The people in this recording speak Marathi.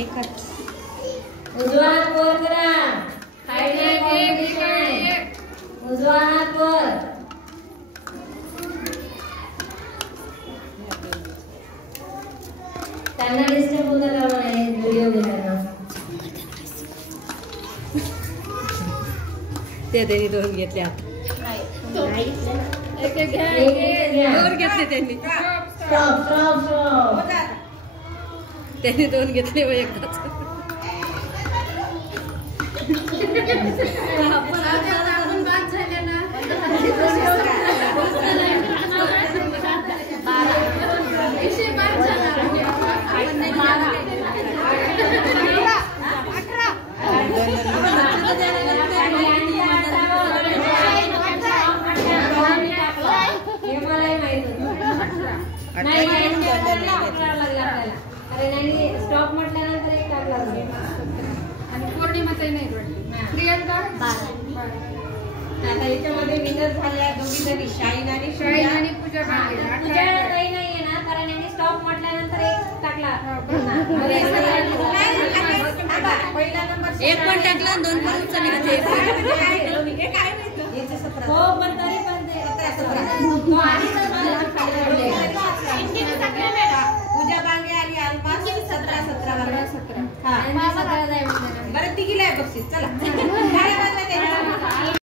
एकच उजवा हात वर करा. उजवा हात वर. त्यांना डिस्टर्ब होता कामा नये व्हिडिओ घेताना. त्यांनी 2 घेतले आता. एक घ्या. 2 घेतले त्यांनी. Stop stop stop. त्यांनी 2 घेतले व एकच. स्टॉप म्हटल्यानंतर एक टाकला आणि पौर्णिमाचाही नाही प्रियंका. आता याच्यामध्ये विनर झाल्या दोघी जणी शाहीन आणि पूजा. तुझ्या काही नाहीये ना कारण यांनी स्टॉप म्हटल्यानंतर एक टाकला. पहिला नंबर एक पण टाकला 2 पण उचलले का ते? हो पण तरी पण ते 17 तो आधी तर मला खाली पडले. पूजा बांगे आणि अल्पास 17 वर. 17 जाय म्हटलं. बरं तिघीला आहे बक्षीस चला.